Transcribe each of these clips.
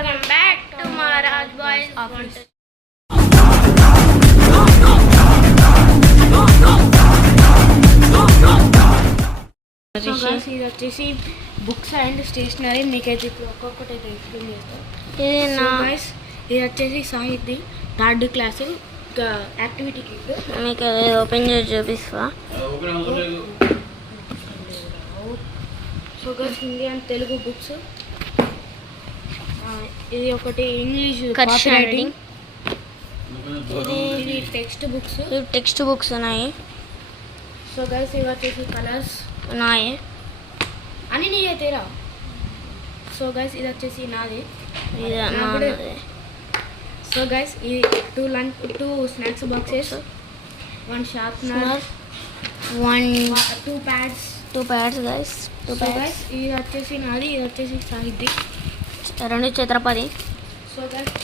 welcome back to Maharaj Boys Office. So guys, ఇది వచ్చేసి books and stationery మీకైతే ఇప్పుడు ఒక్కొక్కటి అయితే ఎక్స్ప్లెయిన్ చేస్తాను. ఇది వచ్చేసి సాహిత్య 3rd క్లాస్ యాక్టివిటీ కిట్. మీకు ఓపెన్ చేసి చూపిస్తా. So guys Hindi and Telugu books. ఇది ఒకటి ఇంగ్లీష్ రైటింగ్. ఇది టెక్స్ట్ బుక్స్ ఉన్నాయి. సో గైస్ ఇవి వచ్చేసి కలర్స్ ఉన్నాయి అని నీ అయితేరా. సో గైస్ ఇది వచ్చేసి నాది. సో గైస్ ఈ 2 snacks boxes, 1 sharpener, 2 pads guys. ఇది వచ్చేసి నాది, ఇది వచ్చేసి సాహిత్య 2 ఛత్రపతి. సో గైస్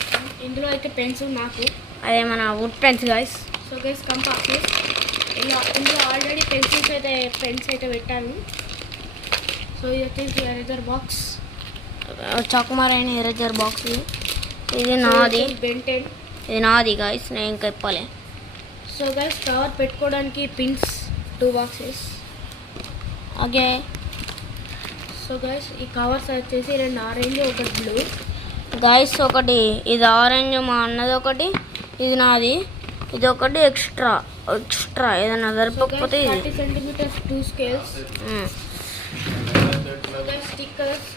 ఇందులో అయితే పెన్స్ నాకు, అదే మన wood pens guys. So guys కంపాక్స్. ఇందులో ఆల్రెడీ పెన్స్ అయితే పెట్టాను. సో ఇది వచ్చేసి ఎరేజర్ బాక్స్, చాకుమార్ అయిన ఎరేజర్ బాక్స్. ఇది నాది, బెంటెన్. ఇది నాది గైస్, నేను ఇంకా ఇప్పాలి. సో గైస్ కవర్ పెట్టుకోవడానికి pins 2 boxes. Okay. So guys ఈ కవర్స్ వచ్చేసి 2 ఆరెంజ్, 1 బ్లూ గైస్. ఒకటి ఇది ఆరెంజ్ మా అన్నది, ఒకటి ఇది నాది, ఇది ఒకటి ఎక్స్ట్రా ఏదైనా సరిపోకపోతే ఇది 30 centimetres 2 scales. So guys stickers,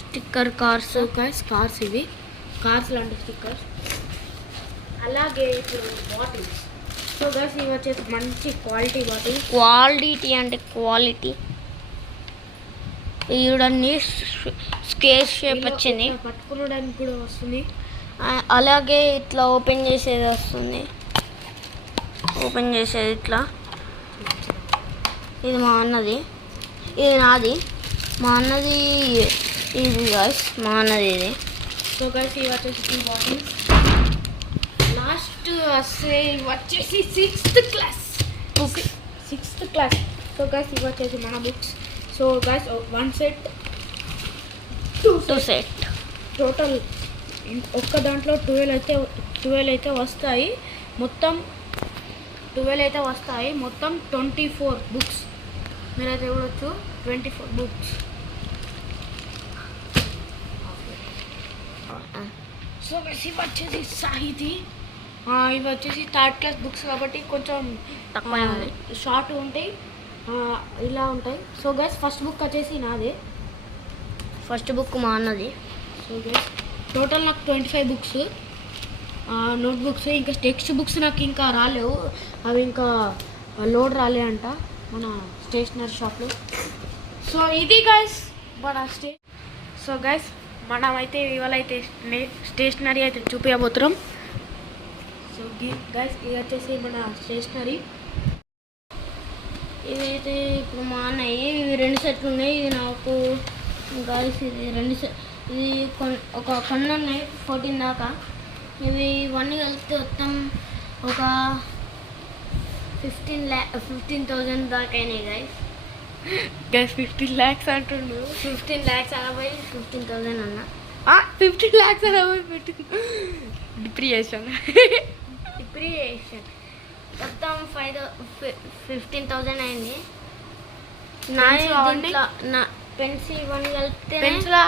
sticker cars. So guys cars, ఇవి కార్స్ లాంటి స్టిక్కర్స్. అలాగే ఇప్పుడు బాటిల్స్. సో గైస్ ఇవి వచ్చేసి మంచి క్వాలిటీ బాటిల్స్. క్వాలిటీ అంటే క్వాలిటీ. ఇవన్నీ స్కేర్ షేప్ వచ్చింది, పట్టుకోవడానికి కూడా వస్తుంది. అలాగే ఇట్లా ఓపెన్ చేసేది వస్తుంది. ఓపెన్ చేసేది ఇట్లా. ఇది మా అన్నది, ఇది నాది. మా అన్నది ఇది గైస్, మా అన్నది ఇది. సో గైస్ ఇవి వచ్చేసి 2 బాటిల్స్. లాస్ట్ వచ్చేసి 6th క్లాస్. సో గైస్ ఇవి వచ్చేసి మన books. So guys 1 set 2 set total ఒక్క దాంట్లో 12 అయితే వస్తాయి. మొత్తం 24 బుక్స్. మీరైతే చూడొచ్చు 24 బుక్స్. సో గైస్ ఇవి వచ్చేసి సాహితీ. ఇవి వచ్చేసి 3rd క్లాస్ బుక్స్ కాబట్టి కొంచెం తక్కువ షార్ట్ ఉంటాయి, ఇలా ఉంటాయి. సో గైస్ ఫస్ట్ బుక్ వచ్చేసి నాదే. ఫస్ట్ బుక్ మా అన్నది. సో గైస్ టోటల్ నాకు 25 బుక్స్, నోట్ బుక్స్. ఇంకా టెక్స్ట్ బుక్స్ నాకు ఇంకా రాలేవు, అవి ఇంకా లోడ్ రాలే అంట మన స్టేషనరీ షాప్లో. సో ఇది గైస్ మన సో గైస్ మనమైతే ఇవాళ అయితే స్టేషనరీ అయితే చూపించబోతున్నాం. సో గైస్ ఇది వచ్చేసి మన స్టేషనరీ. ఇవైతే ఇప్పుడు మా అన్నయ్య ఇవి 2 సెట్లు ఉన్నాయి. ఇది నాకు గైస్ ఇది 2 సెట్. ఇది కొన్ని ఉన్నాయి 14 దాకా. ఇవి ఇవన్నీ కలిపితే మొత్తం ఒక 15,000 దాకా అయినాయి గైస్. 15 lakhs అంటుండు. 15 lakhs అనబోయి 15,000 అన్న. 15 lakhs అనబోయి పెట్టింది. డిప్రియేషన్ మొత్తం 15,000 అయింది. నా పెన్స్ ఇవన్నీ కలిపితే పెన్స్లా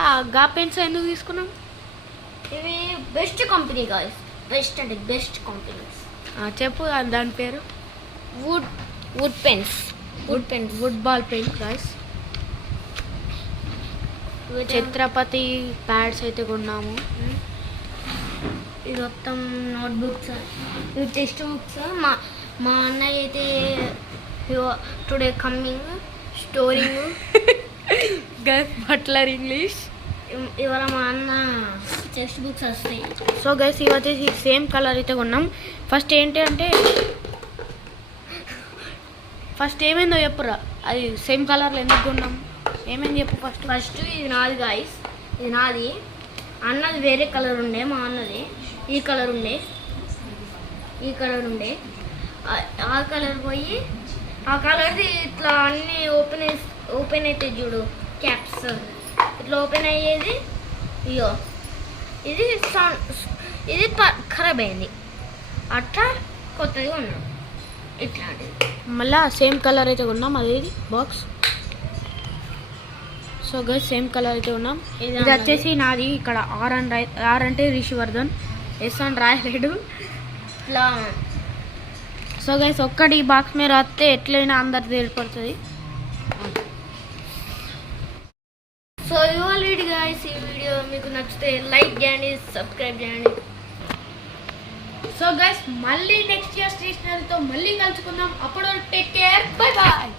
పెన్స్ ఎందుకు తీసుకున్నాం? ఇవి బెస్ట్ కంపెనీ గాయస్. బెస్ట్ అంటే బెస్ట్ కంపెనీస్. చెప్పు దాని పేరు. Wood pens, wood ball pen guys. Chhatrapati pads అయితే కొన్నాము. ఇది మొత్తం నోట్బుక్స్, ఇవి టెక్స్ట్ బుక్స్. మా అన్నయ్య అయితే today coming storing guys butler English. ఇవాళ మా అన్న టెక్స్ట్ బుక్స్ వస్తాయి. సో గైస్ ఇవి వచ్చేసి సేమ్ కలర్ అయితే కొన్నాం. ఫస్ట్ ఏమైందో చెప్పురా, అది సేమ్ కలర్లో ఎందుకు కొన్నాం, ఏమైంది చెప్పు. ఫస్ట్ ఇది నాది గాయస్, ఇది నాది. అన్నది వేరే కలర్ ఉండే, మా అన్నది ఈ కలర్ ఉండే. ఆ కలర్ పోయి ఆ కలర్ది ఇట్లా అన్నీ ఓపెన్ అయితే చూడు, క్యాప్స్ ఇట్లా ఓపెన్ అయ్యేది. ఇయో ఇది ఇది ఖరాబ్ అయింది, అట్లా కొత్తది ఉన్నాం ఇట్లాంటిది. మళ్ళీ సేమ్ కలర్ అయితే ఉన్నాం, అదే box. So guys same colour అయితే ఉన్నాం. ఇది వచ్చేసి నాది ఇక్కడ ఆర్ అంటే రిషివర్ధన్, ఎస్ అని రాయలేడు ఇట్లా. సో గైస్ ఒక్కటి ఈ బాక్స్ మీద రాస్తే ఎట్లయినా అందరికి తెలిపడుతుంది. సో ఇవాళ వీడియో గైస్, ఈ వీడియో మీకు నచ్చితే లైక్ చేయండి, సబ్స్క్రైబ్ చేయండి. సో గైస్ మళ్ళీ నెక్స్ట్ ఇయర్ స్టేషనరీతో మళ్ళీ కలుసుకుందాం. అప్పుడు టేక్ కేర్, బై బాయ్.